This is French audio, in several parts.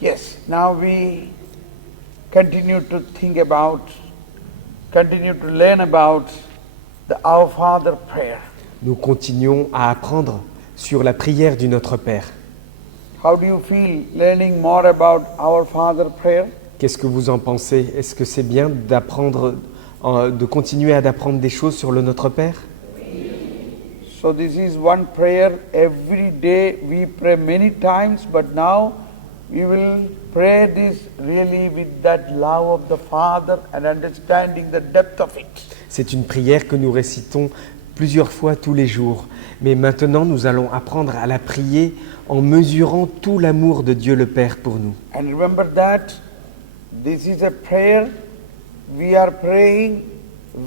Yes, now we continue to learn about the Our Father prayer. Nous continuons à apprendre sur la prière du Notre Père. How do you feel learning more about Our Father prayer? Qu'est-ce que vous en pensez? Est-ce que c'est bien de continuer à apprendre des choses sur le Notre Père? So this is one prayer every day we pray many times, but now we will pray this really with that love of the Father and understanding the depth of it. C'est une prière que nous récitons plusieurs fois tous les jours. Mais maintenant, nous allons apprendre à la prier en mesurant tout l'amour de Dieu le Père pour nous. And remember that this is a prayer we are praying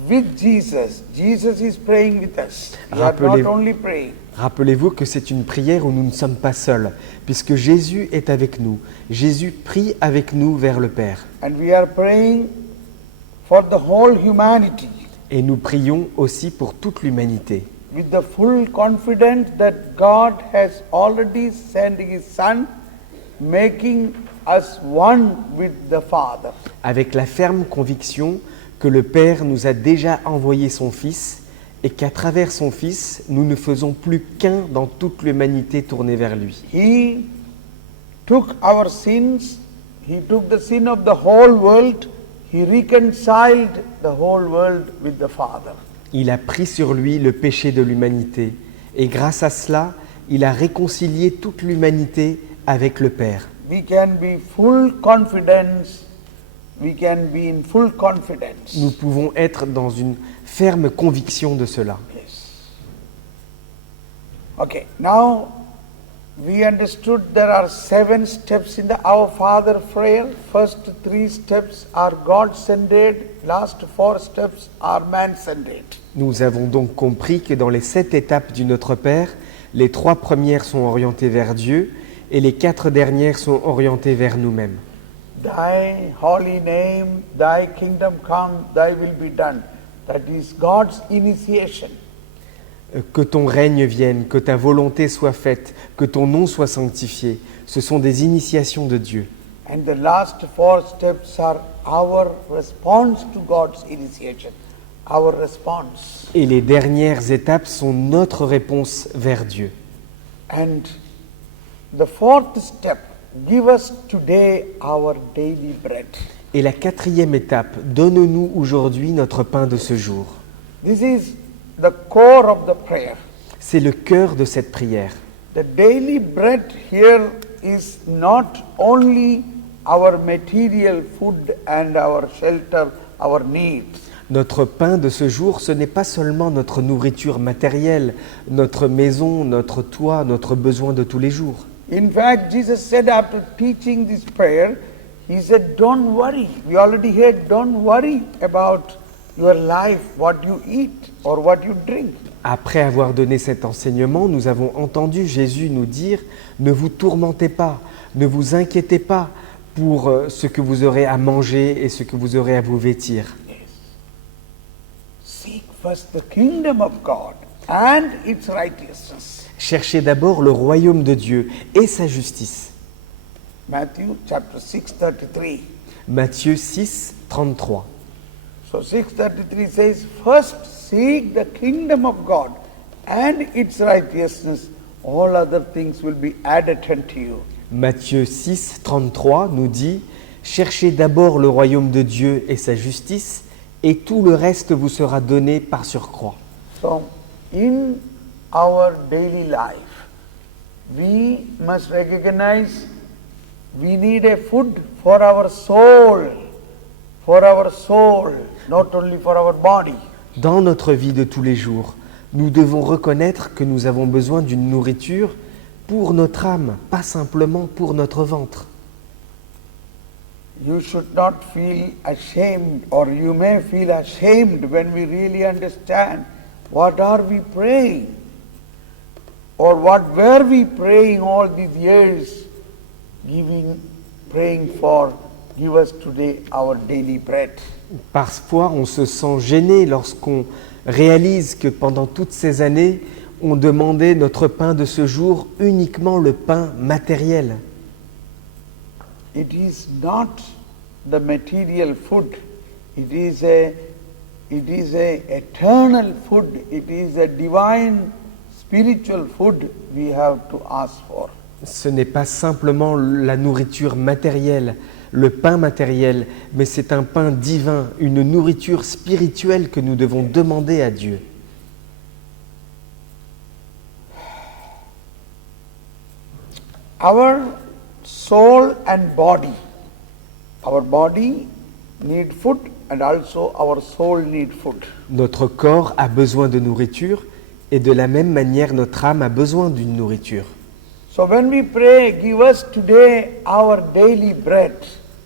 with Jesus. Jesus is praying with us. We are not only praying. Rappelez-vous que c'est une prière où nous ne sommes pas seuls, puisque Jésus est avec nous. Jésus prie avec nous vers le Père. And we are praying for the whole humanity. Et nous prions aussi pour toute l'humanité. With the full confidence that God has already sent His Son, making us one with the Father. Avec la ferme conviction que le Père nous a déjà envoyé son Fils et qu'à travers son Fils, nous ne faisons plus qu'un dans toute l'humanité tournée vers lui. He took our sins, He took the sin of the whole world, He reconciled the whole world with the Father. Il a pris sur lui le péché de l'humanité et grâce à cela, il a réconcilié toute l'humanité avec le Père. We can be full confidence. We can be in full confidence. Nous pouvons être dans une ferme conviction de cela. Yes. Okay, now we understood there are 7 steps in the Our Father prayer. First 3 steps are God-centered, last 4 steps are man-centered. Nous avons donc compris que dans les 7 étapes du Notre Père, les 3 premières sont orientées vers Dieu et les 4 dernières sont orientées vers nous-mêmes. Thy holy name, thy kingdom come, thy will be done. That is God's initiation. Que ton règne vienne, que ta volonté soit faite, que ton nom soit sanctifié. Ce sont des initiations de Dieu. And the last 4 steps are our response to God's initiation. Our response. Et les dernières étapes sont notre réponse vers Dieu. And the 4th step, give us today our daily bread. Et la 4e étape, donne-nous aujourd'hui notre pain de ce jour. This is the core of the prayer. C'est le cœur de cette prière. The daily bread here is not only our material food and our shelter, our needs. Notre pain de ce jour, ce n'est pas seulement notre nourriture matérielle, notre maison, notre toit, notre besoin de tous les jours. In fact, Jesus said after teaching this prayer, He said, don't worry. We already heard, don't worry about your life, what you eat or what you drink. Après avoir donné cet enseignement, nous avons entendu Jésus nous dire « Ne vous tourmentez pas, ne vous inquiétez pas pour ce que vous aurez à manger et ce que vous aurez à vous vêtir. » Seek first the kingdom of God and its righteousness. Cherchez d'abord le royaume de Dieu et sa justice. Matthew chapter 6:33. Matthieu 6, 33. So 6:33 says, first seek the kingdom of God and its righteousness, all other things will be added unto you. Matthieu 6, 33 nous dit « Cherchez d'abord le royaume de Dieu et sa justice, et tout le reste vous sera donné par surcroît. » So, in our daily life, we must recognize we need a food for our soul, not only for our body. Dans notre vie de tous les jours, nous devons reconnaître que nous avons besoin d'une nourriture pour notre âme, pas simplement pour notre ventre. You should not feel ashamed, or you may feel ashamed when we really understand what are we praying, or what were we praying all these years, praying for, give us today our daily bread. Parfois, on se sent gêné lorsqu'on réalise que pendant toutes ces années, on demandait notre pain de ce jour uniquement le pain matériel. it is not the material food. It is a eternal food. It is a divine spiritual food we have to ask for. Ce n'est pas simplement la nourriture matérielle, le pain matériel, mais c'est un pain divin, une nourriture spirituelle que nous devons demander à Dieu. Our soul and body. Our body need food and also our soul need food. Notre corps a besoin de nourriture et de la même manière notre âme a besoin d'une nourriture. So when we pray, give us today our daily bread.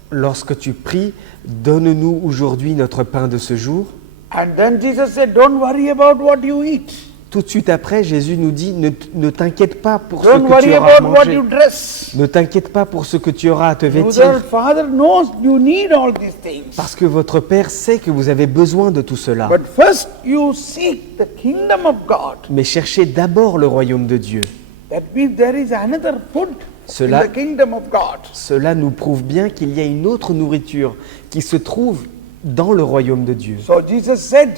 Lorsque tu pries, donne-nous aujourd'hui notre pain de ce jour. And then Jesus said, don't worry about what you eat. Tout de suite après, Jésus nous dit, ne t'inquiète pas pour ce Don't que worry tu auras à about what you manger. dress. Ne t'inquiète pas pour ce que tu auras à te Your vêtir. Father knows you need all these things. Parce que votre Père sait que vous avez besoin de tout cela. But first you seek the kingdom of God. Mais cherchez d'abord le royaume de Dieu. That means there is another food Cela- in the kingdom of God. Cela nous prouve bien qu'il y a une autre nourriture qui se trouve dans le royaume de Dieu. So Jesus said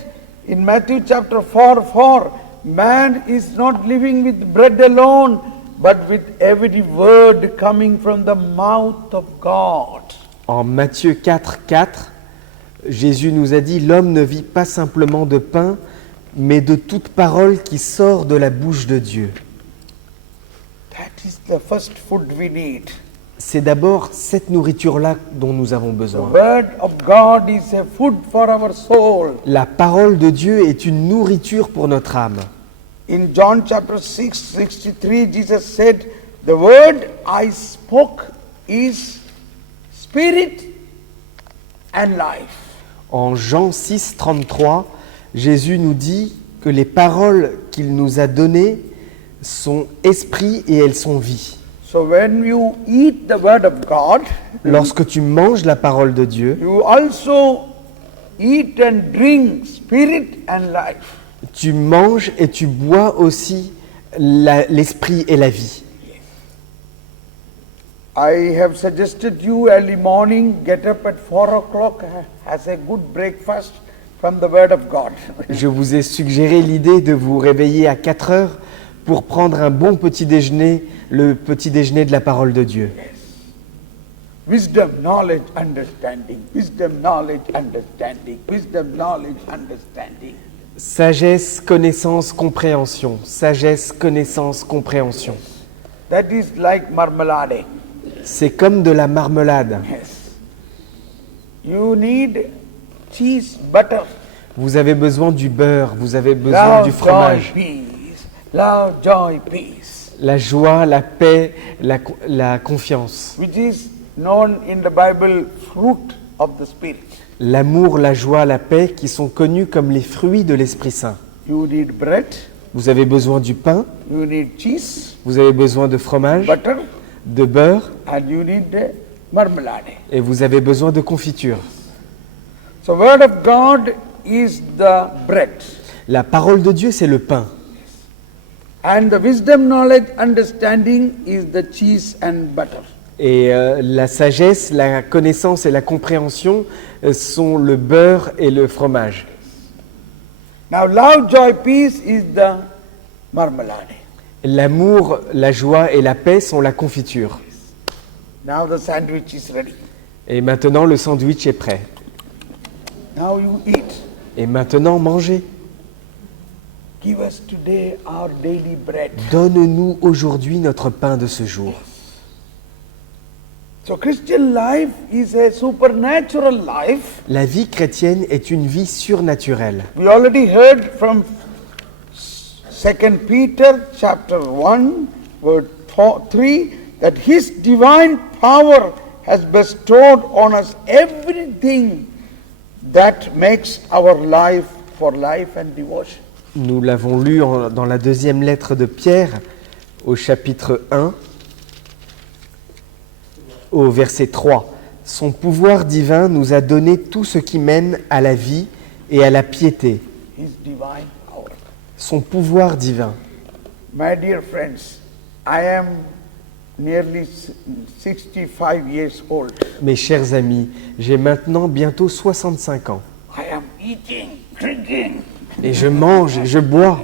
in Matthew chapter 4:4, man is not living with bread alone, but with every word coming from the mouth of God. En Matthieu 4, 4, Jésus nous a dit, l'homme ne vit pas simplement de pain, mais de toute parole qui sort de la bouche de Dieu. That is the first food we need. C'est d'abord cette nourriture-là dont nous avons The besoin. word of God is a food for our soul. La parole de Dieu est une nourriture pour notre âme. In John chapter 6, 63, Jesus said, the word I spoke is spirit and life. En Jean 6, 33, Jésus nous dit que les paroles qu'il nous a données sont esprit et elles sont vie. So when you eat the word of God, Lorsque tu manges la parole de Dieu, you also eat and drink spirit and life. tu manges et tu bois aussi l'esprit et la vie. I have suggested you early morning, get up at 4 o'clock, has a good breakfast from the word of God. Je vous ai suggéré l'idée de vous réveiller à 4 heures pour prendre un bon petit déjeuner, le petit déjeuner de la parole de Dieu. Wisdom, knowledge, understanding. Wisdom, knowledge, understanding. Wisdom, knowledge, understanding. Sagesse, connaissance, compréhension. Sagesse, connaissance, compréhension. That is like marmalade. C'est comme de la marmelade. Yes. You need cheese, butter, Vous avez besoin du beurre, vous avez besoin du love, joy, fromage. peace. Love, joy, peace. La joie, la paix, la confiance. Which is known in the Bible fruit of the Spirit. L'amour, la joie, la paix qui sont connus comme les fruits de l'Esprit Saint. You need bread, Vous avez besoin du pain, you need cheese, vous avez besoin de fromage, butter, de beurre and you need marmalade. et vous avez besoin de confiture. So word of God is the bread. La parole de Dieu, c'est le pain. And the wisdom, knowledge, understanding is the cheese and butter. Et la sagesse, la connaissance et la compréhension sont le beurre et le fromage. Now love, joy, peace is the marmalade. L'amour, la joie et la paix sont la confiture. Now the sandwich is ready. Et maintenant, le sandwich est prêt. Now you eat. Et maintenant, mangez. Give us today our daily bread. Donne-nous aujourd'hui notre pain de ce jour. So Christian life is a supernatural life. La vie chrétienne est une vie surnaturelle. We already heard from 2 Peter chapter 1 verse 3 that his divine power has bestowed on us everything that makes our life for life and devotion. Nous l'avons lu dans la deuxième lettre de Pierre, au chapitre 1, au verset 3. Son pouvoir divin nous a donné tout ce qui mène à la vie et à la piété. His divine power. Son pouvoir divin. My dear friends, I am nearly 65 years old. Mes chers amis, j'ai maintenant bientôt 65 ans. I am eating, drinking, Et je mange et je bois.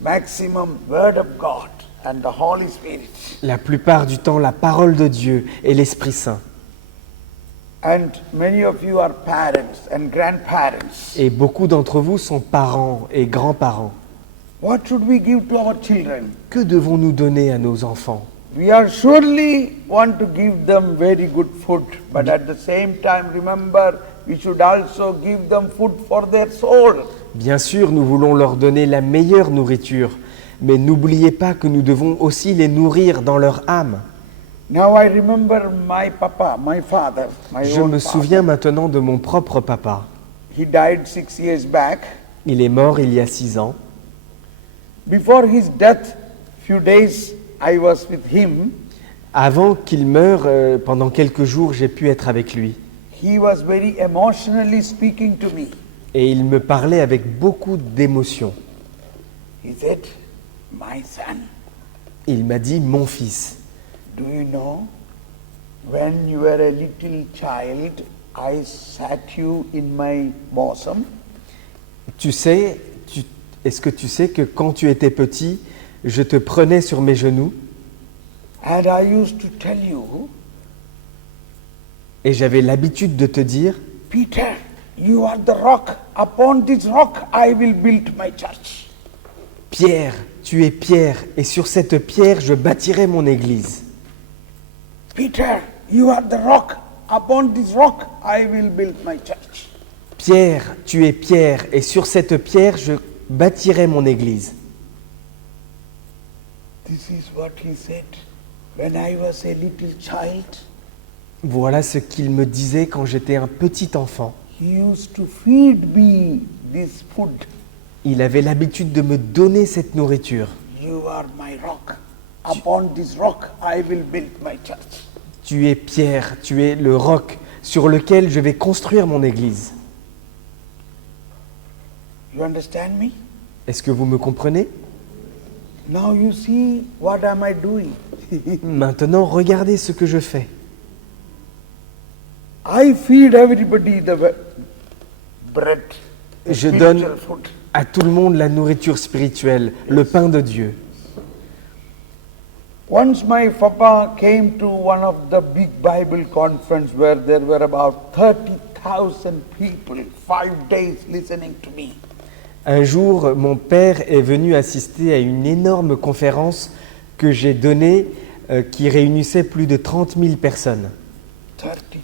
maximum Word of God and the Holy Spirit. La plupart du temps, la parole de Dieu et l'Esprit Saint. And many of you are parents and grandparents. Et beaucoup d'entre vous sont parents et grands-parents. What should we give to our children? Que devons-nous donner à nos enfants? We are surely want to give them very good food, but at the same time, remember, we should also give them food for their soul. Bien sûr, nous voulons leur donner la meilleure nourriture, mais n'oubliez pas que nous devons aussi les nourrir dans leur âme. Now I remember my papa, my father, my Je own me father. souviens maintenant de mon propre papa. He died 6 years back. Il est mort il y a 6 ans. Before his death, few days I was with him. Avant qu'il meure, pendant quelques jours, j'ai pu être avec lui. He was very emotionally speaking to me. Et il me parlait avec beaucoup d'émotion. He said, "My son, Il m'a dit, mon fils, do you know, when you were a little child, I sat you in my bosom. est-ce que tu sais que quand tu étais petit, je te prenais sur mes genoux And I used to tell you, et j'avais l'habitude de te dire, Peter, you are the rock. Upon this rock I will build my church." Pierre, tu es Pierre, et sur cette pierre, je bâtirai mon église. Peter, you are the rock. Upon this rock I will build my church. Pierre, tu es Pierre, et sur cette pierre, je bâtirai mon église. This is what he said when I was a little child. Voilà ce qu'il me disait quand j'étais un petit enfant. He used to feed me this food. Il avait l'habitude de me donner cette nourriture. You are my rock. Upon this rock I will build my church. Tu es Pierre, tu es le roc sur lequel je vais construire mon église. You understand me? Est-ce que vous me comprenez? Now you see what am I doing? Maintenant, regardez ce que je fais. I feed everybody the bread, the Je spiritual donne food. à tout le monde la nourriture spirituelle, le pain de Dieu. Once my papa came to one of the big Bible conference where there were about 30,000 people, 5 days listening to me. Un jour, mon père est venu assister à une énorme conférence que j'ai donnée qui réunissait plus de 30 000 personnes. 30,000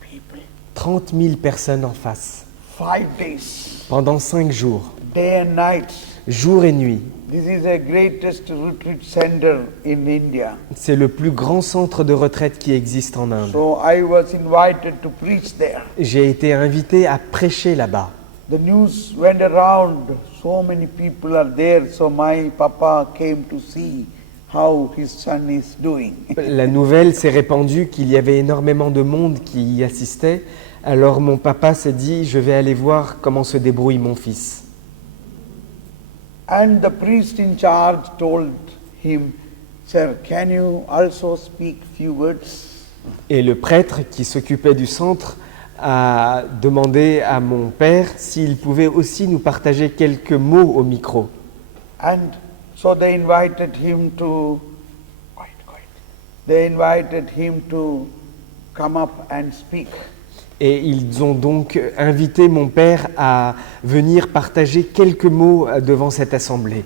people, 30 000 personnes en face, 5 days, pendant 5 jours, day and night. jour et nuit. This is the greatest retreat center in India. C'est le plus grand centre de retraite qui existe en Inde. So I was invited to preach there. J'ai été invité à prêcher là-bas. The news went around, so many people are there, so my papa came to see how his son is doing. La nouvelle s'est répandue qu'il y avait énormément de monde qui y assistait. Alors mon papa s'est dit, je vais aller voir comment se débrouille mon fils. And the priest in charge told him, "Sir, can you also speak few words?" Et le prêtre qui s'occupait du centre a demandé à mon père s'il pouvait aussi nous partager quelques mots au micro. And so they invited him to, they invited him to come up and speak. Et ils ont donc invité mon père à venir partager quelques mots devant cette assemblée.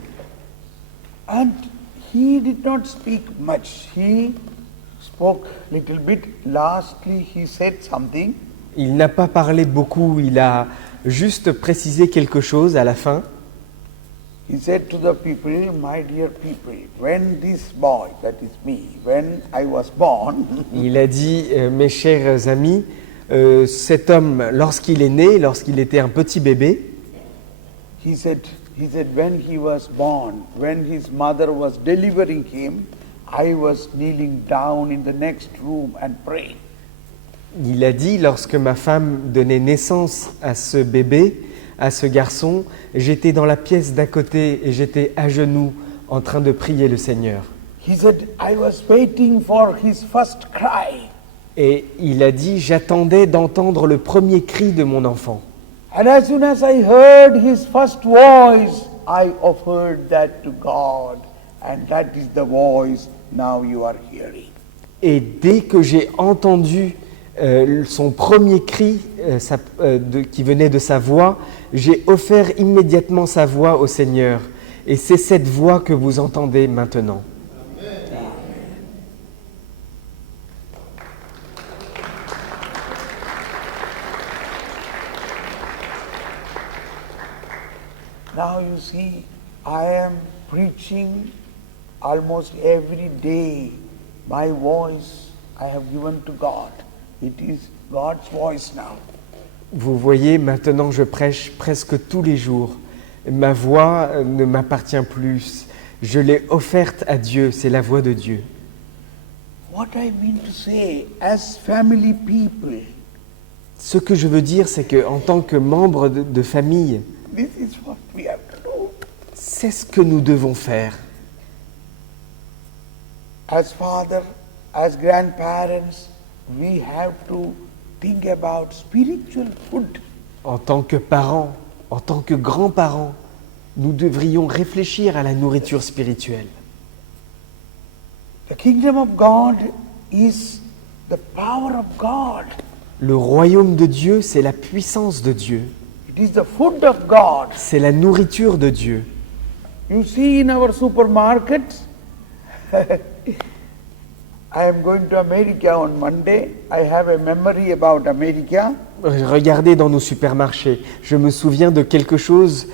And he did not speak much. He spoke little bit. Lastly, he said something. Il n'a pas parlé beaucoup, il a juste précisé quelque chose à la fin. He said to the people, "My dear people, when this boy, that is me, when I was born, Il a dit, mes chers amis, cet homme, lorsqu'il est né, lorsqu'il était un petit bébé, he said, when he was born, when his mother was delivering him, I was kneeling down in the next room and praying." il a dit, lorsque ma femme donnait naissance à ce bébé, à ce garçon, j'étais dans la pièce d'à côté et j'étais à genoux en train de prier le Seigneur. He said, I was waiting for his first cry. Et il a dit, j'attendais d'entendre le premier cri de mon enfant. And as soon as I heard his first voice, I offered that to God. And that is the voice now you are hearing. Et dès que j'ai entendu son premier cri qui venait de sa voix, j'ai offert immédiatement sa voix au Seigneur. Et c'est cette voix que vous entendez maintenant. Now you see, I am preaching almost every day. My voice I have given to God. It is God's voice now. Vous voyez, maintenant je prêche presque tous les jours. Ma voix ne m'appartient plus. Je l'ai offerte à Dieu, c'est la voix de Dieu. What I mean to say, as family people, Ce que je veux dire, c'est qu'en tant que membre de famille, this is what we have to do. c'est ce que nous devons faire. As father, as grandparents, we have to think about spiritual food. En tant que parents, en tant que grands-parents, nous devrions réfléchir à la nourriture spirituelle. The kingdom of God is the power of God. Le royaume de Dieu, c'est la puissance de Dieu. It is the food of God. C'est la nourriture de Dieu. You see in our supermarkets, I am going to America on Monday. I have a memory about America. Regardez dans nos supermarchés. Je me souviens de quelque chose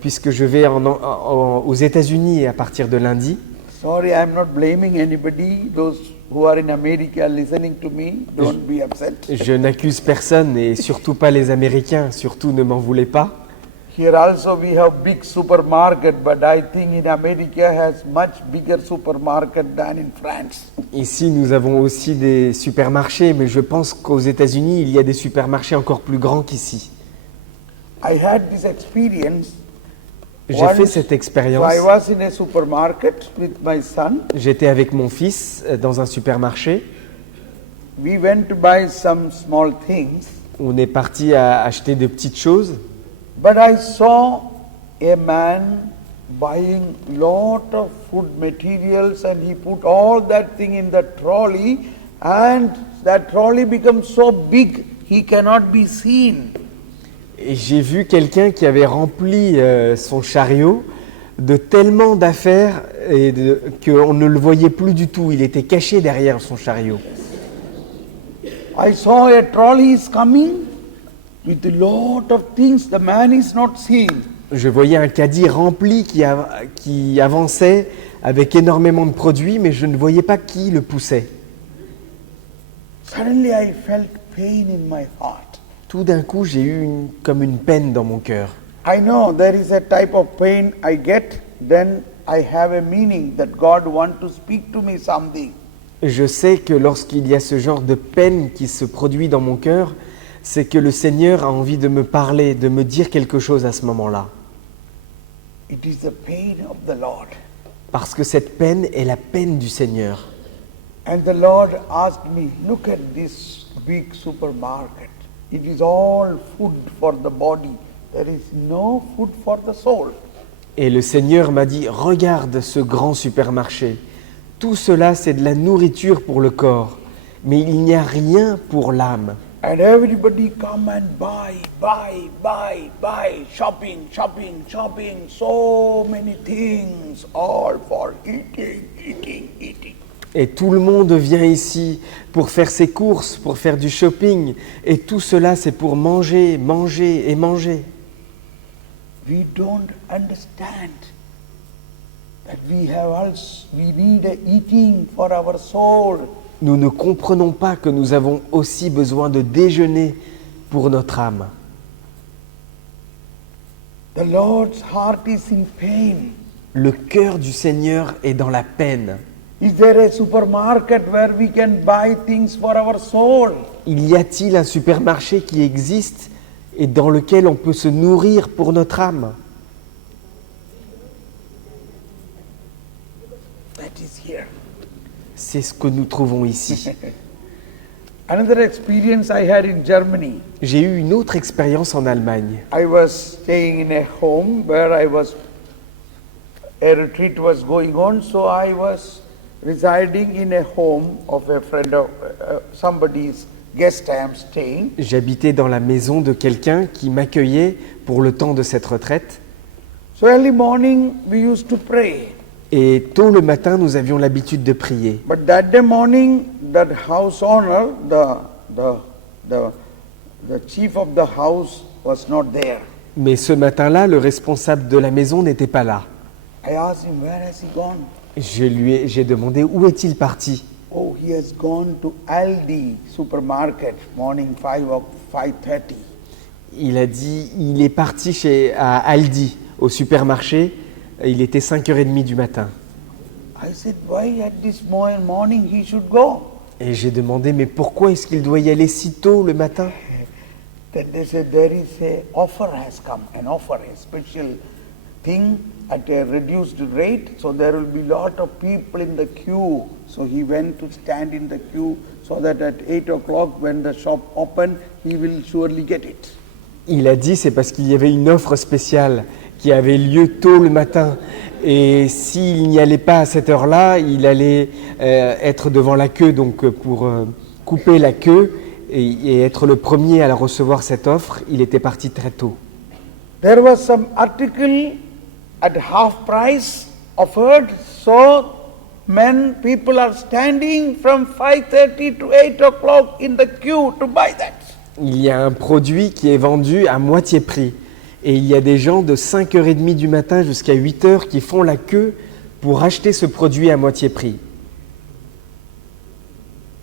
puisque je vais aux États-Unis à partir de lundi. Sorry, I am not blaming anybody. Those who are in America listening to me, don't be upset. Je n'accuse personne et surtout pas les Américains. Surtout ne m'en voulez pas. Here also we have big supermarket, but I think in America has much bigger supermarket than in France. Ici, nous avons aussi des supermarchés, mais je pense qu'aux États-Unis, il y a des supermarchés encore plus grands qu'ici. I had this experience. J'ai fait Once, cette expérience. I was in a supermarket with my son. J'étais avec mon fils dans un supermarché. We went to buy some small things, On est parti à acheter des petites choses. but I saw a man buying lot of food materials and he put all that thing in the trolley and that trolley becomes so big he cannot be seen. Et j'ai vu quelqu'un qui avait rempli son chariot de tellement d'affaires qu'on ne le voyait plus du tout. Il était caché derrière son chariot. I saw a trolley is coming with a lot of things. The man is not seen. Je voyais un caddie rempli qui avançait avec énormément de produits, mais je ne voyais pas qui le poussait. Suddenly I felt pain in my heart. Tout d'un coup, j'ai eu comme une peine dans mon cœur. I know there is a type of pain I get, then I have a meaning that God wants to speak to me something. Je sais que lorsqu'il y a ce genre de peine qui se produit dans mon cœur, c'est que le Seigneur a envie de me parler, de me dire quelque chose à ce moment-là. It is the pain of the Lord. Parce que cette peine est la peine du Seigneur. And the Lord asked me, look at this big supermarket. It is all food for the body. There is no food for the soul. Et le Seigneur m'a dit, regarde ce grand supermarché. Tout cela, c'est de la nourriture pour le corps, mais il n'y a rien pour l'âme. And everybody come and buy, shopping, so many things, all for eating. Et tout le monde vient ici pour faire ses courses, pour faire du shopping, et tout cela, c'est pour manger, manger et manger. We don't understand that we need a eating for our soul. Nous ne comprenons pas que nous avons aussi besoin de déjeuner pour notre âme. The Lord's heart is in pain. Le cœur du Seigneur est dans la peine. Is there a supermarket where we can buy things for our soul? Y a-t-il un supermarché qui existe et dans lequel on peut se nourrir pour notre âme? That is here. C'est ce que nous trouvons ici. Another experience I had in Germany. J'ai eu une autre expérience en Allemagne. I was staying in a home where a retreat was going on, so I was residing in a home of a friend of somebody's guest I am staying. J'habitais dans la maison de quelqu'un qui m'accueillait pour le temps de cette retraite. So early morning we used to pray. Et tôt le matin, nous avions l'habitude de prier. But that day morning, that house owner, the chief of the house was not there. Mais ce matin-là, le responsable de la maison n'était pas là. I asked him, where has he gone? J'ai demandé où est-il parti. Oh, he has gone to Aldi supermarket, morning 5:30. Il a dit, il est parti à Aldi, au supermarché. Il était 5h30 du matin. I said, why at this morning he should go? Et j'ai demandé, mais pourquoi est-ce qu'il doit y aller si tôt le matin? Then they said, there is an offer has come, a special thing at a reduced rate, so there will be lot of people in the queue. So he went to stand in the queue so that at 8 o'clock when the shop opened, he will surely get it. Il a dit, c'est parce qu'il y avait une offre spéciale qui avait lieu tôt le matin. Et s'il n'y allait pas à cette heure-là, il allait être devant la queue, donc pour couper la queue et être le premier à recevoir cette offre, il était parti très tôt. There was some article at half price offered, so people are standing from 5:30 to 8 o'clock in the queue to buy that. Il y a un produit qui est vendu à moitié prix. Et il y a des gens de 5h30 du matin jusqu'à 8h qui font la queue pour acheter ce produit à moitié prix.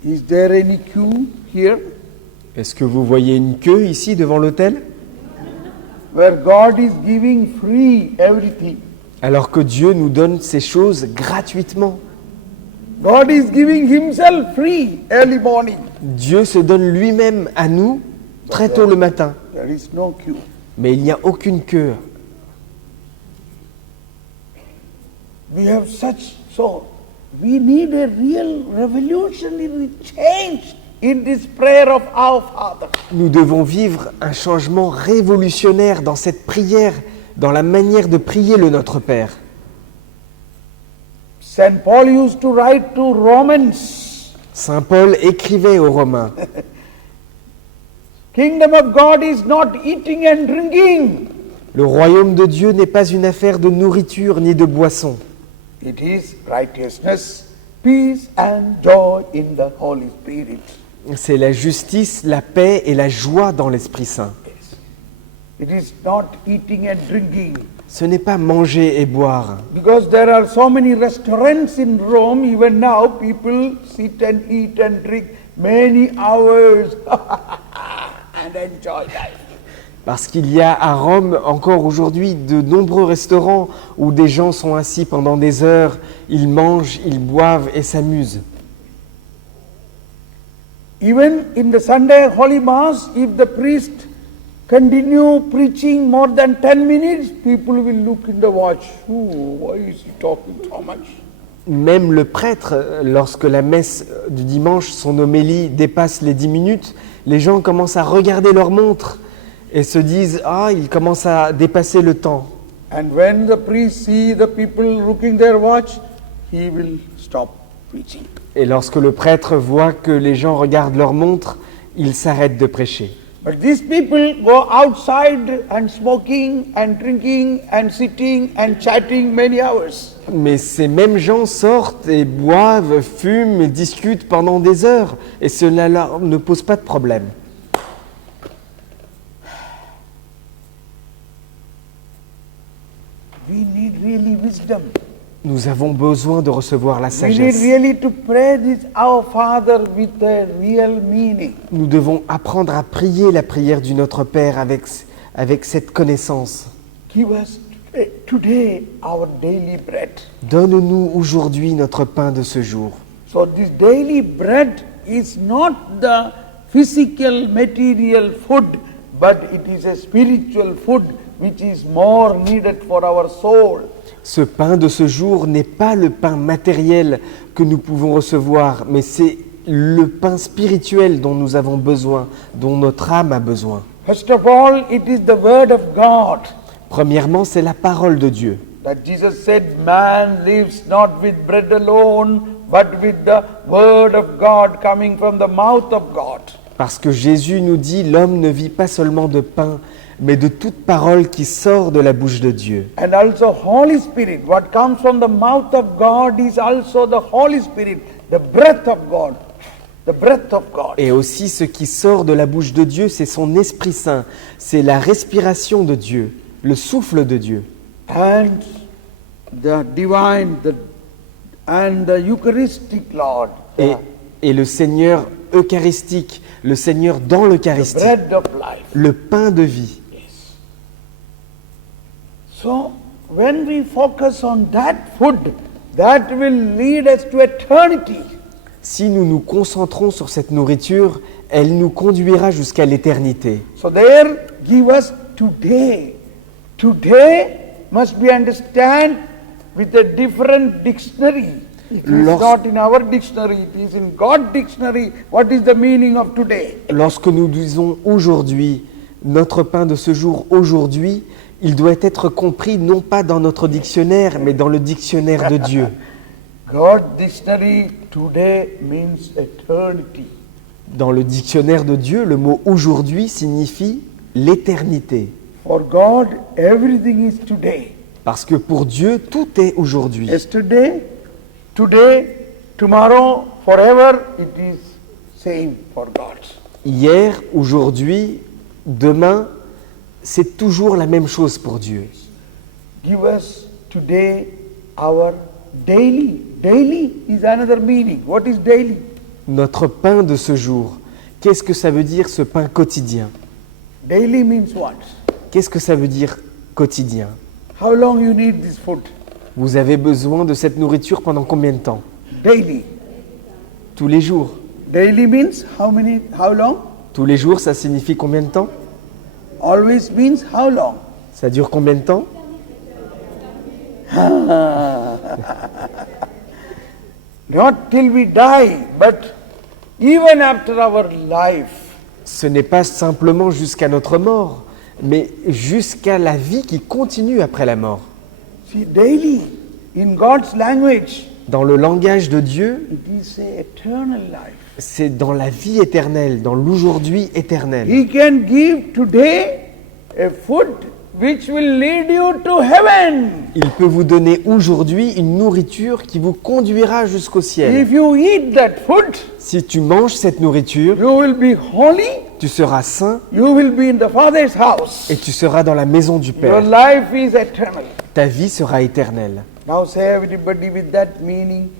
Is there any queue here? Est-ce que vous voyez une queue ici devant l'autel? Where God is giving free everything. Alors que Dieu nous donne ces choses gratuitement. God is giving himself free early morning. Dieu se donne lui-même à nous très tôt le matin. There is no queue. Mais il n'y a aucune queue. We need a real revolutionary change in this prayer of our Father. Nous devons vivre un changement révolutionnaire dans cette prière, dans la manière de prier le Notre Père. Saint Paul used to write to Romans. Saint Paul écrivait aux Romains. Kingdom of God is not eating and drinking. Le royaume de Dieu n'est pas une affaire de nourriture ni de boisson. It is righteousness, peace and joy in the Holy Spirit. C'est la justice, la paix et la joie dans l'Esprit Saint. It is not eating and drinking. Ce n'est pas manger et boire. Because there are so many restaurants in Rome, even now people sit and eat and drink many hours and enjoy life. Parce qu'il y a à Rome encore aujourd'hui de nombreux restaurants où des gens sont assis pendant des heures, ils mangent, ils boivent et s'amusent. Even in the Sunday Holy Mass, if the priest continue preaching more than 10 minutes, people will look in the watch. Oh, why is he talking so much? Même le prêtre, lorsque la messe du dimanche, son homélie dépasse les 10 minutes, les gens commencent à regarder leur montre et se disent « Ah, il commence à dépasser le temps ». And when the priest see the people looking their watch, he will stop preaching. Et lorsque le prêtre voit que les gens regardent leur montre, il s'arrête de prêcher. But these people go outside and smoking and drinking and sitting and chatting many hours. Mais ces mêmes gens sortent et boivent, fument et discutent pendant des heures. Et cela leur ne pose pas de problème. We need really wisdom. Nous avons besoin de recevoir la We need sagesse. really to pray this Our Father with a real meaning. Nous devons apprendre à prier la prière du Notre Père avec cette connaissance. Give us today our daily bread. Donne-nous aujourd'hui notre pain de ce jour. So this daily bread is not the physical material food, but it is a spiritual food which is more needed for our soul. Ce pain de ce jour n'est pas le pain matériel que nous pouvons recevoir, mais c'est le pain spirituel dont nous avons besoin, dont notre âme a besoin. First of all, it is the word of God. Premièrement, c'est la parole de Dieu. That Jesus said, man lives not with bread alone, but with the word of God coming from the mouth of God. Parce que Jésus nous dit, l'homme ne vit pas seulement de pain, mais de toute parole qui sort de la bouche de Dieu. And also Holy Spirit, what comes from the mouth of God is also the Holy Spirit, the breath of God, the breath of God. Et aussi ce qui sort de la bouche de Dieu, c'est son Esprit Saint, c'est la respiration de Dieu, le souffle de Dieu. And the divine, and the Eucharistic Lord, Et le Seigneur eucharistique, le Seigneur dans the l'Eucharistie, bread of life. le pain de vie. Yes. So, when we focus on that food, that will lead us to eternity. Si nous nous concentrons sur cette nourriture, elle nous conduira jusqu'à l'éternité. So there, give us today. Today must be understood with a different dictionary. It is not in our dictionary, it is in God's dictionary. What is the meaning of today? Lorsque nous disons aujourd'hui, notre pain de ce jour aujourd'hui, il doit être compris non pas dans notre dictionnaire, mais dans le dictionnaire de Dieu. God's dictionary today means eternity. Dans le dictionnaire de Dieu, le mot aujourd'hui signifie l'éternité. For God, everything is today. Parce que pour Dieu, tout est aujourd'hui. Yesterday, today, tomorrow, forever, it is same for God. Hier, aujourd'hui, demain, c'est toujours la même chose pour Dieu. Give us today our daily. Daily is another meaning. What is daily? Notre pain de ce jour, qu'est-ce que ça veut dire ce pain quotidien? Daily means what? Qu'est-ce que ça veut dire quotidien? How long you need this food? Vous avez besoin de cette nourriture pendant combien de temps? Daily. Tous les jours. Daily means how long? Tous les jours, ça signifie combien de temps? Always means how long? Ça dure combien de temps? Not till we die, but even after our life. Ce n'est pas simplement jusqu'à notre mort, mais jusqu'à la vie qui continue après la mort. See, daily, in God's language, Dans le langage de Dieu, it is a eternal life. c'est dans la vie éternelle, dans l'aujourd'hui éternel. He can give today a food which will lead you to heaven. Il peut vous donner aujourd'hui une nourriture qui vous conduira jusqu'au ciel. If you eat that food, Si tu manges cette nourriture, you will be holy, tu seras saint you will be in the Father's house. et tu seras dans la maison du Your Père. life is eternal. Ta vie sera éternelle. Now say everybody with that meaning,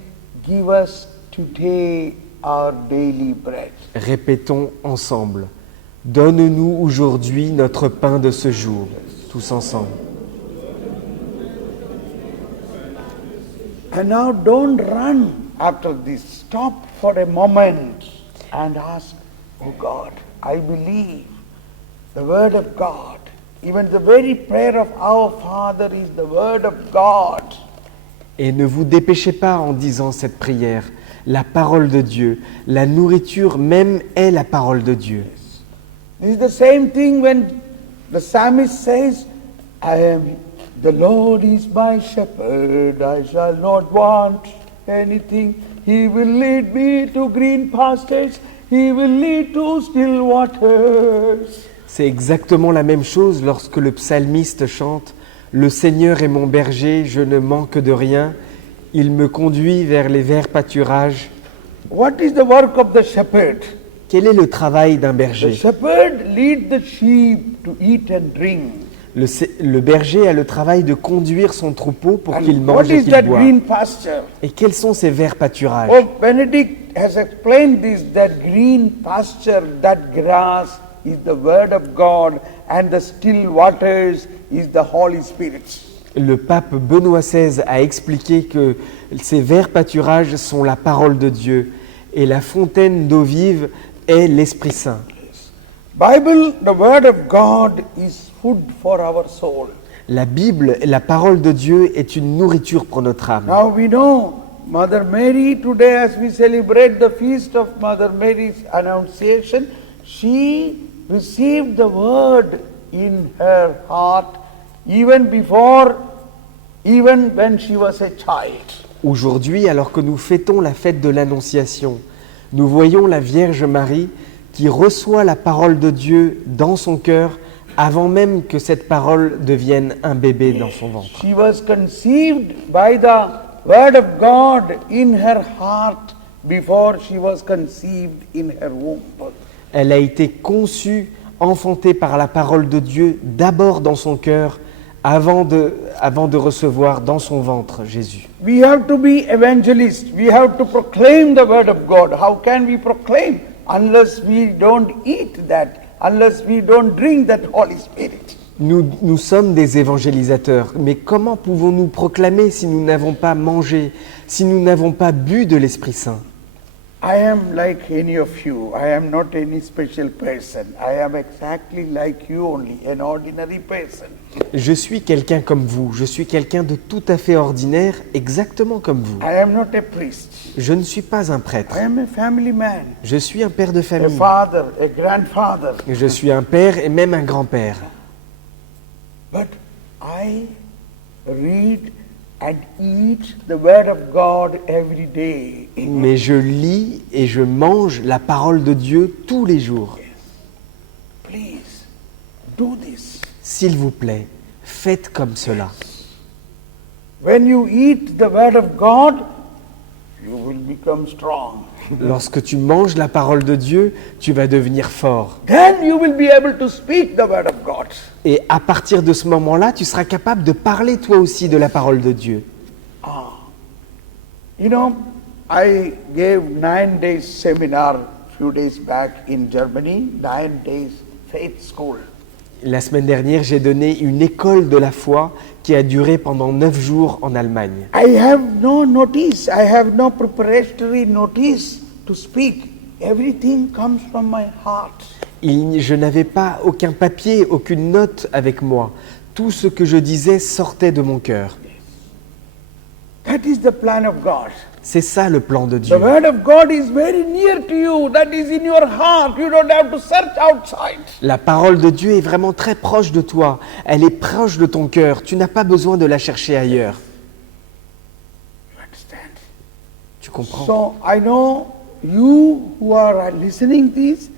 give us today our daily bread. Répétons ensemble. Donne-nous aujourd'hui notre pain de ce jour, tous ensemble. And now don't run after this. Stop for a moment and ask, oh God, I believe the word of God. Even the very prayer of our Father is the word of God. Et ne vous dépêchez pas en disant cette prière. La parole de Dieu, la nourriture même est la parole de Dieu. This is the same thing when the psalmist says, the Lord is my shepherd, I shall not want anything. He will lead me to green pastures, He will lead to still waters. C'est exactement la même chose lorsque le psalmiste chante « Le Seigneur est mon berger, je ne manque de rien, il me conduit vers les verts pâturages. » What is the work of the shepherd? Quel est le travail d'un The berger? shepherd leads the sheep to eat and drink. Le berger a le travail de conduire son troupeau pour qu'il And what mange et is qu'il that boive. green pasture? Et quels sont ces verts pâturages? Oh, Benedict has explained this, that green pasture, that grass is the word of God and the still waters is the Holy Spirit. Le pape Benoît XVI a expliqué que ces verts pâturages sont la parole de Dieu et la fontaine d'eau vive est l'Esprit Saint. Bible, the word of God is food for our soul. La Bible, la parole de Dieu est une nourriture pour notre âme. Now we know Mother Mary today, as we celebrate the feast of Mother Mary's Annunciation, she received the word in her heart even when she was a child. Aujourd'hui, alors que nous fêtons la fête de l'Annonciation, nous voyons la Vierge Marie qui reçoit la parole de Dieu dans son cœur avant même que cette parole devienne un bébé dans son ventre. She was conceived by the word of God in her heart before she was conceived in her womb. Elle a été conçue, enfantée par la parole de Dieu d'abord dans son cœur avant de recevoir dans son ventre Jésus. We have to be evangelists. We have to proclaim the word of God. How can we proclaim unless we don't eat that, unless we don't drink that Holy Spirit? Nous sommes des évangélisateurs, mais comment pouvons-nous proclamer si nous n'avons pas mangé, si nous n'avons pas bu de l'Esprit Saint? I am like any of you. I am not any special person. I am exactly like you only, an ordinary person. Je suis quelqu'un comme vous, je suis quelqu'un de tout à fait ordinaire, exactement comme vous. I am not a priest. Je ne suis pas un prêtre, I am a family man, je suis un père de a famille, father, a grandfather. je suis un père et même un grand-père. But I read and eat the word of God every day. Mais je lis et je mange la parole de Dieu tous les jours. Please do this. S'il vous plaît, faites comme cela. When you eat the word of God, you will become strong. Lorsque tu manges la parole de Dieu, tu vas devenir fort. Then you will be able to speak the word of God. Et à partir de ce moment-là, tu seras capable de parler toi aussi de la parole de Dieu. You know, I gave 9 days seminar few days back in Germany, 9 days faith school. La semaine dernière, j'ai donné une école de la foi qui a duré pendant 9 jours en Allemagne. I have no notice, I have no preparatory notice to speak. Everything comes from my heart. Je n'avais pas aucun papier, aucune note avec moi. Tout ce que je disais sortait de mon cœur. That is the plan of God. C'est ça le plan de The Dieu. word of God is very near to you. That is in your heart. You don't have to search outside. La parole de Dieu est vraiment très proche de toi. Elle est proche de ton cœur. Tu n'as pas besoin de la chercher ailleurs. You understand? Tu comprends? So I know you who are listening this,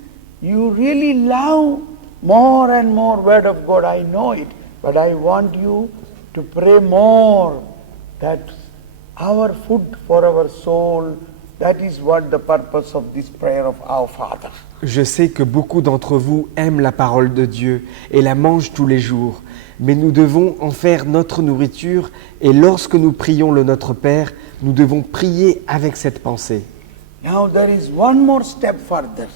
you really love more and more word of God. I know it. But I want you to pray more that our food for our soul, that is what the purpose of this prayer of our Father. Je sais que beaucoup d'entre vous aiment la parole de Dieu et la mangent tous les jours. Mais nous devons en faire notre nourriture et lorsque nous prions le Notre Père, nous devons prier avec cette pensée. Now there is one more step further.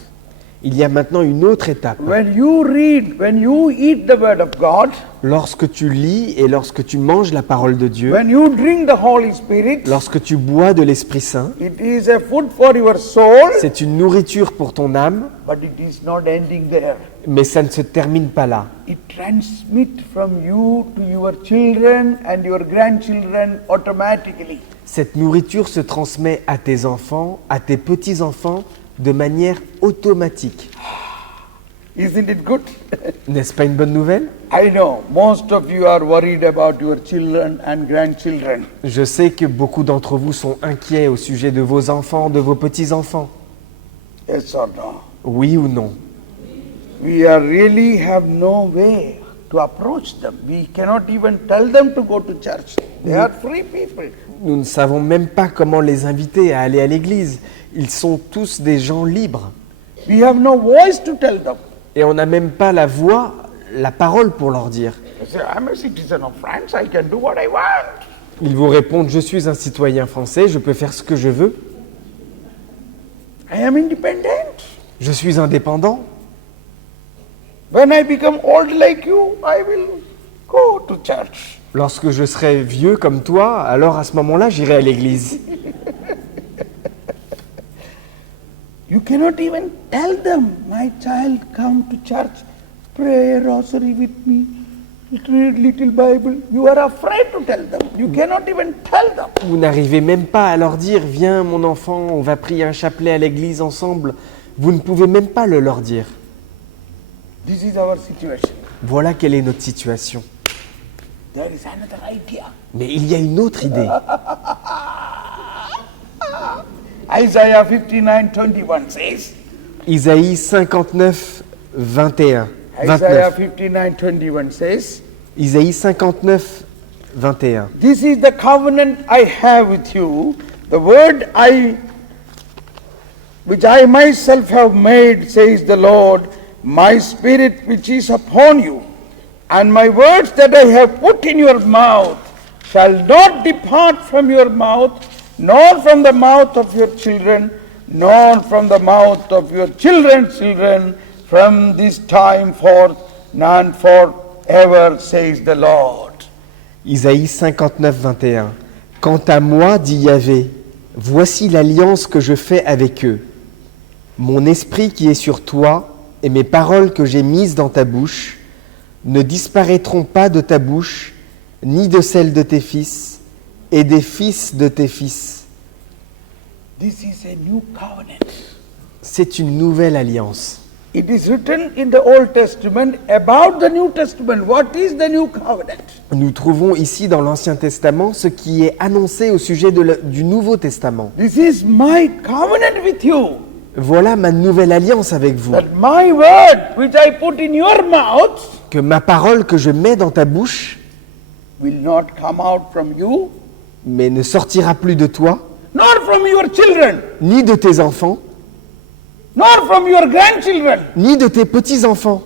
Il y a maintenant une autre étape. When you read, when you eat the word of God, Lorsque tu lis et lorsque tu manges la parole de Dieu, when you drink the Holy Spirit, lorsque tu bois de l'Esprit Saint, it is a food for your soul, c'est une nourriture pour ton âme, but it is not ending there. mais ça ne se termine pas là. It transmits from you to your children and your grandchildren automatically. Cette nourriture se transmet à tes enfants, à tes petits-enfants, de manière automatique. Isn't it good? N'est-ce pas une bonne nouvelle? I know most of you are worried about your children and grandchildren. Je sais que beaucoup d'entre vous sont inquiets au sujet de vos enfants, de vos petits-enfants. Yes or no? Oui ou non? We are really have no way to approach them. We cannot even tell them to go to church. They are free people. Nous ne savons même pas comment les inviter à aller à l'église. Ils sont tous des gens libres. We have no voice to tell them. Et on n'a même pas la voix, la parole pour leur dire. They say, I'm a citizen of France, I can do what I want. Ils vous répondent, je suis un citoyen français, je peux faire ce que je veux. I am independent. Je suis indépendant. When I become old like you, I will go to church. Lorsque je serai vieux comme toi, alors à ce moment-là, j'irai à l'église. You cannot even tell them, my child, come to church, pray a rosary with me, read little Bible. You are afraid to tell them. You cannot even tell them. Vous n'arrivez même pas à leur dire, viens mon enfant, on va prier un chapelet à l'église ensemble. Vous ne pouvez même pas le leur dire. This is our situation. Voilà quelle est notre situation. There is another idea. Mais il y a une autre idée. Isaiah 59:21 says, Isaïe 59, 21. Isaiah 29. 59:21 says, Isaïe 59, 21. this is the covenant I have with you, the word which I myself have made, says the Lord, my spirit which is upon you, and my words that I have put in your mouth shall not depart from your mouth, nor from the mouth of your children, nor from the mouth of your children's children, from this time forth, none forever, says the Lord. Isaïe 59, 21. Quant à moi, dit Yahvé, voici l'alliance que je fais avec eux. Mon esprit qui est sur toi et mes paroles que j'ai mises dans ta bouche ne disparaîtront pas de ta bouche, ni de celle de tes fils, et des fils de tes fils. This is a new covenant. C'est une nouvelle alliance. It is written in the Old Testament about the New Testament. What is the new covenant? Nous trouvons ici dans l'Ancien Testament ce qui est annoncé au sujet du Nouveau Testament. This is my covenant with you. Voilà ma nouvelle alliance avec vous. That my word which I put in your mouth Que ma parole que je mets dans ta bouche, will not come out from you, mais ne sortira plus de toi, nor from your children, ni de tes enfants, nor from your grandchildren. ni de tes petits-enfants.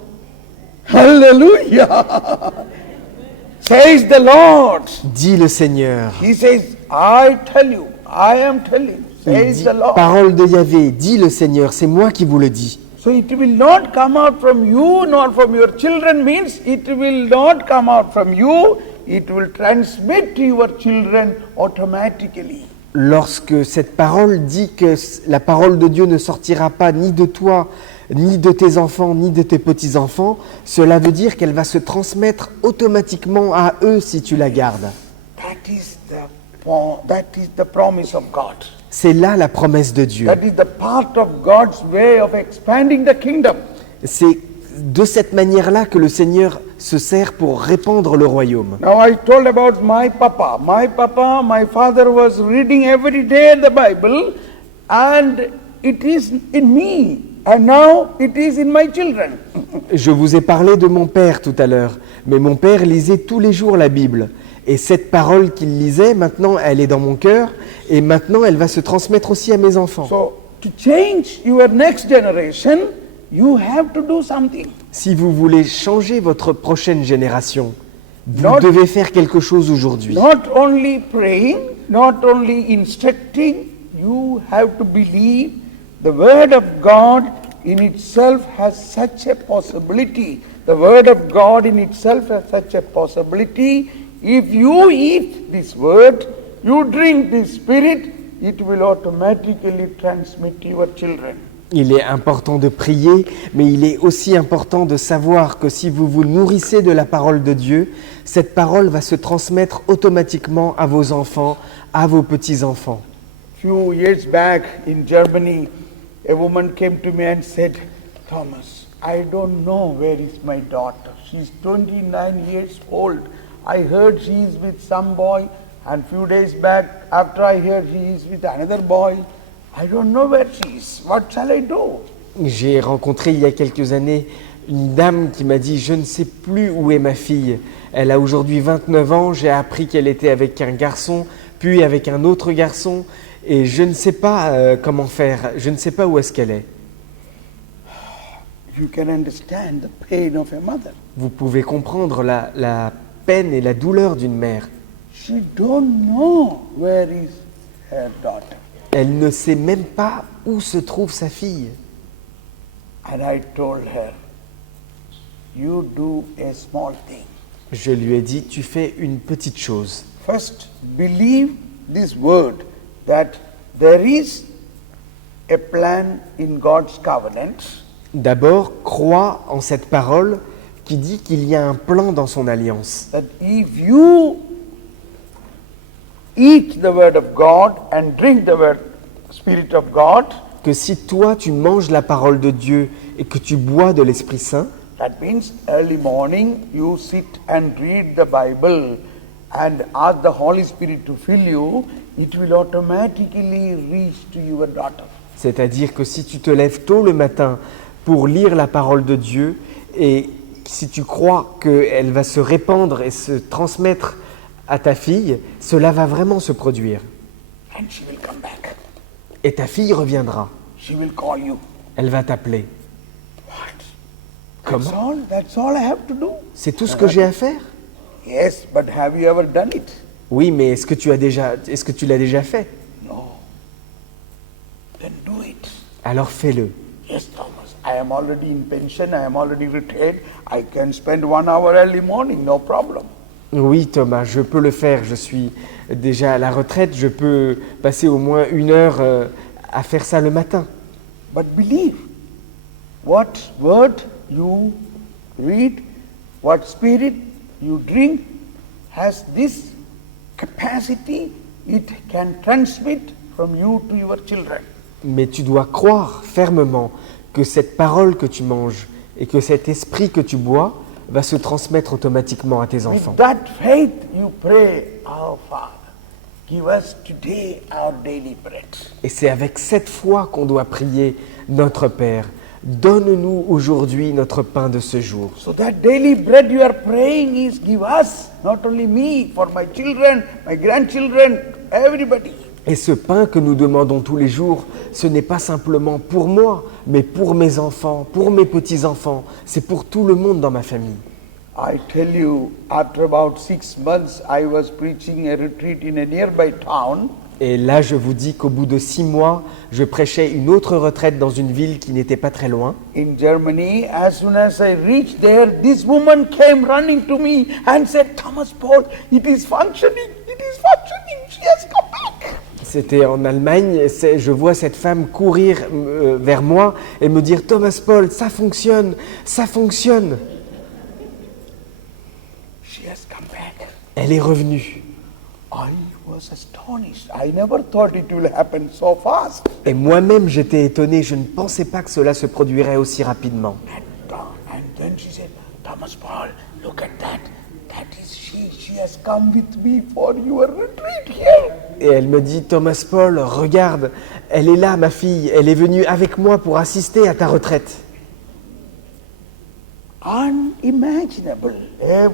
Hallelujah. Says the Lord. Dit le Seigneur. He says, I tell you, I am telling, Il says dit, the Lord. parole de Yahvé, dit le Seigneur, c'est moi qui vous le dis. So it will not come out from you nor from your children means it will not come out from you, it will transmit to your children automatically. Lorsque cette parole dit que la parole de Dieu ne sortira pas ni de toi, ni de tes enfants, ni de tes petits-enfants, cela veut dire qu'elle va se transmettre automatiquement à eux si tu la gardes. That is the promise of God. C'est là la promesse de Dieu. That is the part of God's way of expanding the kingdom. C'est de cette manière-là que le Seigneur se sert pour répandre le royaume. Now I told about my papa. My father was reading every day the Bible and it is in me and now it is in my children. Je vous ai parlé de mon père tout à l'heure, mais mon père lisait tous les jours la Bible. Et cette parole qu'il lisait, maintenant, elle est dans mon cœur, et maintenant, elle va se transmettre aussi à mes enfants. So, to change your next generation, you have to do something. Si vous voulez changer votre prochaine génération, vous Not- devez faire quelque chose aujourd'hui. Not only praying, not only instructing, you have to believe the Word of God in itself has such a possibility. The Word of God in itself has such a possibility. If you eat this Word, you drink this Spirit, it will automatically transmit to your children. Il est important de prier, mais il est aussi important de savoir que si vous vous nourrissez de la parole de Dieu, cette parole va se transmettre automatiquement à vos enfants, à vos petits-enfants. Few years back in Germany, a woman came to me and said, Thomas, I don't know where is my daughter. She's 29 years old. I heard she is with some boy, and few days back, after I heard she is with another boy, I don't know where she is. What shall I do? J'ai rencontré il y a quelques années une dame qui m'a dit « Je ne sais plus où est ma fille. Elle a aujourd'hui 29 ans, j'ai appris qu'elle était avec un garçon, puis avec un autre garçon, et je ne sais pas comment faire, je ne sais pas où est-ce qu'elle est. » You can understand the pain of a mother. Vous pouvez comprendre la peine et la douleur d'une mère. She don't know where is her daughter. Elle ne sait même pas où se trouve sa fille. And I told her, you do a small thing. Je lui ai dit, tu fais une petite chose. First, believe this word that there is a plan in God's covenant. D'abord, crois en cette parole qui dit qu'il y a un plan dans son alliance. That if you eat the word of God and drink the word, Spirit of God, Que si toi tu manges la parole de Dieu et que tu bois de l'Esprit Saint, that means early morning you sit and read the Bible and ask the Holy Spirit to fill you, it will automatically reach to your daughter. c'est-à-dire que si tu te lèves tôt le matin pour lire la parole de Dieu et si tu crois qu'elle va se répandre et se transmettre à ta fille, cela va vraiment se produire. And she will come back. Et ta fille reviendra. She will call you. Elle va t'appeler. What? Comment? That's all I have to do. C'est tout ce que j'ai à faire? Yes, but have you ever done it? Oui, mais est-ce que tu l'as déjà fait? No. Then do it. Alors fais-le. Yes, Thomas. I am already in pension. I am already retired. I can spend 1 hour early morning, no problem. Oui, Thomas, je peux le faire. Je suis déjà à la retraite. Je peux passer au moins 1 heure à faire ça le matin. But believe, what word you read, what spirit you drink has this capacity, it can transmit from you to your children. Mais tu dois croire fermement que cette parole que tu manges et que cet esprit que tu bois va se transmettre automatiquement à tes enfants. With that faith you pray, Our Father, give us today our daily bread. Et c'est avec cette foi qu'on doit prier notre Père. Donne-nous aujourd'hui notre pain de ce jour. So that daily bread you are praying is give us, not only me, for my children, my grandchildren, everybody. Et ce pain que nous demandons tous les jours, ce n'est pas simplement pour moi, mais pour mes enfants, pour mes petits-enfants. C'est pour tout le monde dans ma famille. I tell you, after about 6 months, I was preaching a retreat in a nearby town. Et là, je vous dis qu'au bout de 6 mois, je prêchais une autre retraite dans une ville qui n'était pas très loin. In Germany, as soon as I reached there, this woman came running to me and said, Thomas Paul, it is functioning, she has come back. C'était en Allemagne, je vois cette femme courir vers moi et me dire « Thomas Paul, ça fonctionne, ça fonctionne !» She has come back. Elle est revenue. I was astonished. I never thought it will happen so fast. Et moi-même, j'étais étonné, je ne pensais pas que cela se produirait aussi rapidement. And then she said, Thomas Paul, look at that. That is she. She has come with me for your retreat here. Et elle me dit « Thomas Paul, regarde, elle est là, ma fille, elle est venue avec moi pour assister à ta retraite. » Unimaginable. A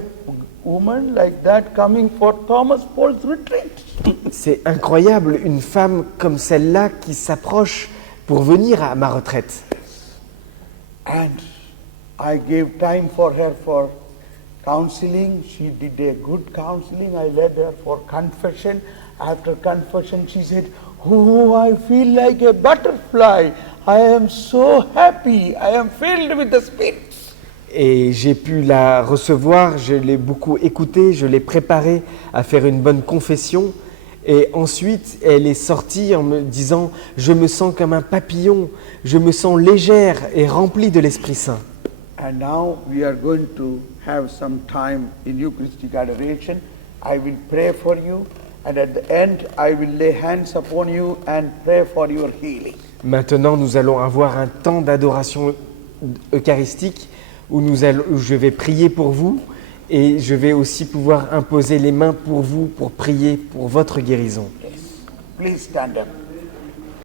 woman like that coming for Thomas Paul's retreat. C'est incroyable, une femme comme celle-là qui s'approche pour venir à ma retraite. And I gave time for her for counseling. She did a good counseling. I led her for confession. After confession, she said, "Oh, I feel like a butterfly. I am so happy. I am filled with the Spirit." Et j'ai pu la recevoir, je l'ai beaucoup écoutée, je l'ai préparée à faire une bonne confession. Et ensuite, elle est sortie en me disant « Je me sens comme un papillon, je me sens légère et remplie de l'Esprit Saint. » And now we are going to have some time in Eucharistic adoration. I will pray for you, and at the end, I will lay hands upon you and pray for your healing. Maintenant, nous allons avoir un temps d'adoration eucharistique où je vais prier pour vous et je vais aussi pouvoir imposer les mains pour vous pour prier pour votre guérison. Yes. Please stand up.